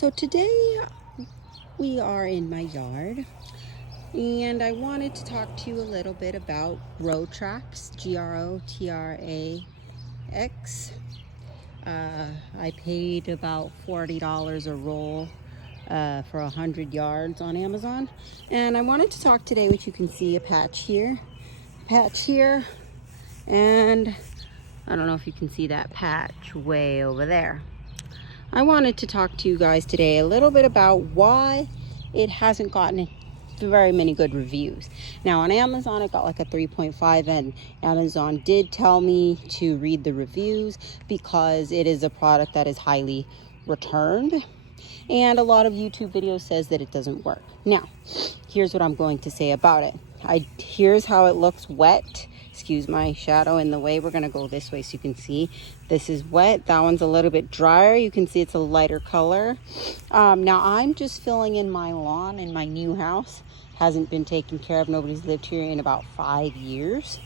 So today we are in my yard and I wanted to talk to you a little bit about Grotrax, Grotrax. I paid about $40 a roll for 100 yards on Amazon, and I wanted to talk today, which you can see a patch here, and I don't know if you can see that patch way over there. I wanted to talk to you guys today a little bit about why it hasn't gotten very many good reviews. Now on Amazon it got like a 3.5, and Amazon did tell me to read the reviews because it is a product that is highly returned, and a lot of YouTube videos says that it doesn't work. Now here's what I'm going to say about it. Here's how it looks wet. Excuse my shadow in the way. We're gonna go this way so you can see. This is wet. That one's a little bit drier. You can see it's a lighter color. Now I'm just filling in my lawn in my new house. Hasn't been taken care of. Nobody's lived here in about 5 years.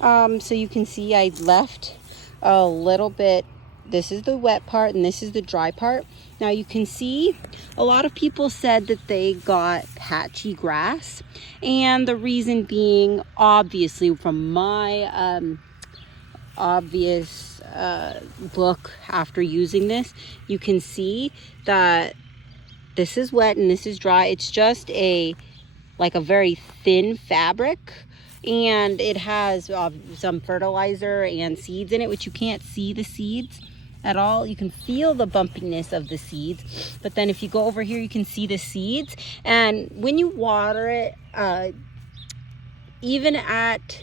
So you can see I left a little bit. This is the wet part and this is the dry part. Now you can see a lot of people said that they got patchy grass, and the reason being, obviously from my obvious look after using this, you can see that this is wet and this is dry. It's just like a very thin fabric, and it has some fertilizer and seeds in it, which you can't see the seeds at all. You can feel the bumpiness of the seeds, but then if you go over here you can see the seeds. And when you water it, even at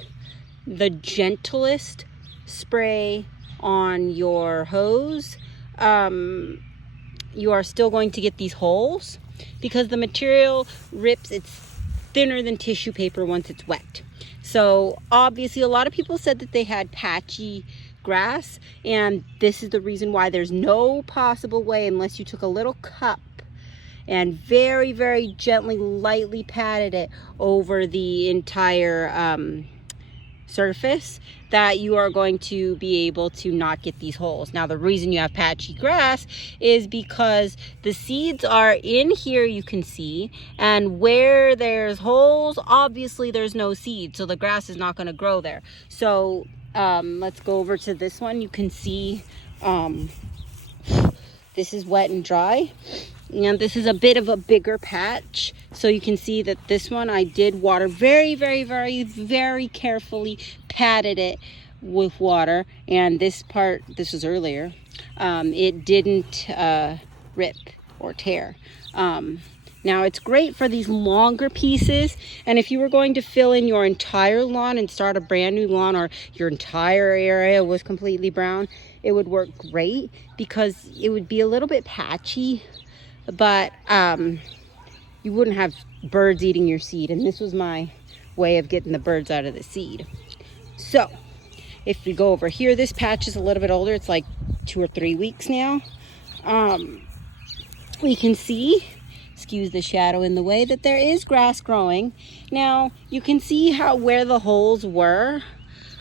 the gentlest spray on your hose, you are still going to get these holes because the material rips. It's thinner than tissue paper once it's wet. So obviously a lot of people said that they had patchy grass, and this is the reason why. There's no possible way, unless you took a little cup and very, very gently, lightly patted it over the entire surface, that you are going to be able to not get these holes. Now the reason you have patchy grass is because the seeds are in here, you can see, and where there's holes, obviously there's no seed, so the grass is not going to grow there. So let's go over to this one. You can see this is wet and dry, and this is a bit of a bigger patch. So you can see that this one I did water very, very, very, very carefully, patted it with water, and this part, this was earlier, it didn't rip or tear. Now it's great for these longer pieces, and if you were going to fill in your entire lawn and start a brand new lawn, or your entire area was completely brown, it would work great because it would be a little bit patchy, but you wouldn't have birds eating your seed, and this was my way of getting the birds out of the seed. So if we go over here, this patch is a little bit older. It's like 2 or 3 weeks now. We can see, excuse the shadow in the way, that there is grass growing. Now you can see where the holes were.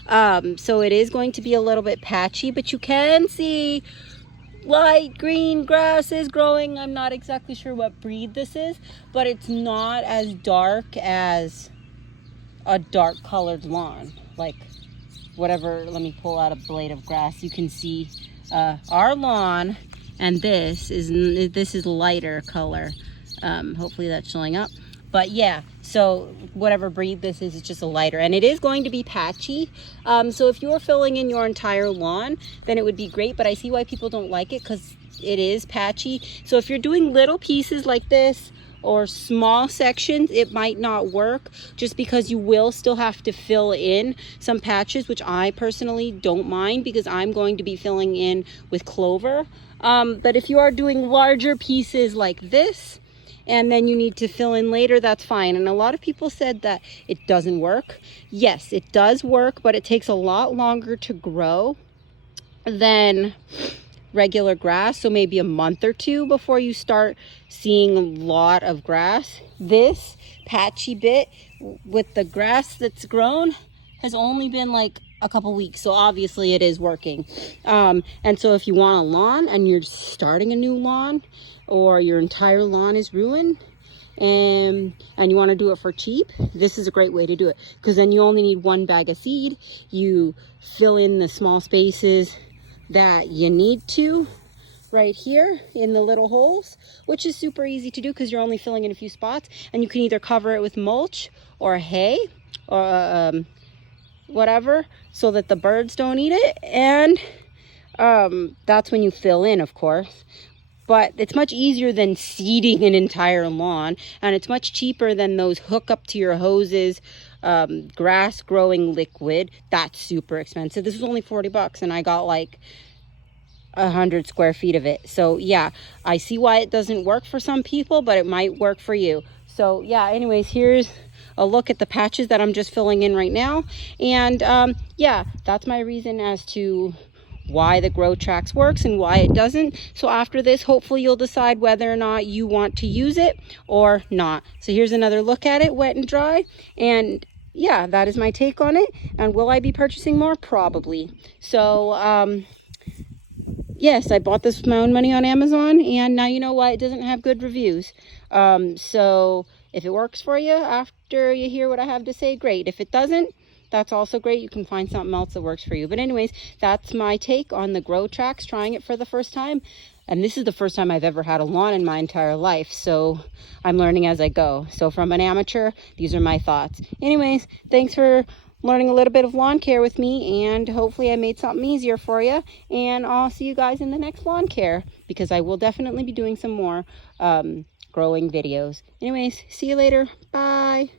So it is going to be a little bit patchy, but you can see light green grass is growing. I'm not exactly sure what breed this is, but it's not as dark as a dark colored lawn, like whatever. Let me pull out a blade of grass. You can see our lawn, and this is lighter color. Hopefully that's showing up. But yeah, so whatever breed this is, it's just a lighter, and it is going to be patchy. So if you're filling in your entire lawn, then it would be great, but I see why people don't like it, because it is patchy. So if you're doing little pieces like this or small sections, it might not work, just because you will still have to fill in some patches, which I personally don't mind because I'm going to be filling in with clover. But if you are doing larger pieces like this, and then you need to fill in later, that's fine. And a lot of people said that it doesn't work. Yes, it does work, but it takes a lot longer to grow than regular grass. So maybe a month or two before you start seeing a lot of grass. This patchy bit with the grass that's grown has only been like a couple weeks, so obviously it is working. And so if you want a lawn and you're starting a new lawn, or your entire lawn is ruined, and you want to do it for cheap, this is a great way to do it, because then you only need 1 bag of seed. You fill in the small spaces that you need to right here in the little holes, which is super easy to do because you're only filling in a few spots, and you can either cover it with mulch or hay or whatever, so that the birds don't eat it. And that's when you fill in, of course. But it's much easier than seeding an entire lawn, and it's much cheaper than those hook up to your hoses grass growing liquid. That's super expensive. This was only 40 bucks, and I got like 100 square feet of it. So yeah, I see why it doesn't work for some people, but it might work for you. So yeah, anyways, here's a look at the patches that I'm just filling in right now. And yeah, that's my reason as to why the Grotrax works and why it doesn't. So after this, hopefully you'll decide whether or not you want to use it or not. So here's another look at it, wet and dry. And yeah, that is my take on it. And will I be purchasing more? Probably. So yes, I bought this with my own money on Amazon, and now you know why it doesn't have good reviews. So if it works for you after you hear what I have to say, great. If it doesn't, that's also great. You can find something else that works for you. But anyways, that's my take on the Grotrax, trying it for the first time. And this is the first time I've ever had a lawn in my entire life, so I'm learning as I go. So from an amateur, these are my thoughts. Anyways, thanks for learning a little bit of lawn care with me, and hopefully I made something easier for you. And I'll see you guys in the next lawn care, because I will definitely be doing some more growing videos. Anyways, see you later. Bye.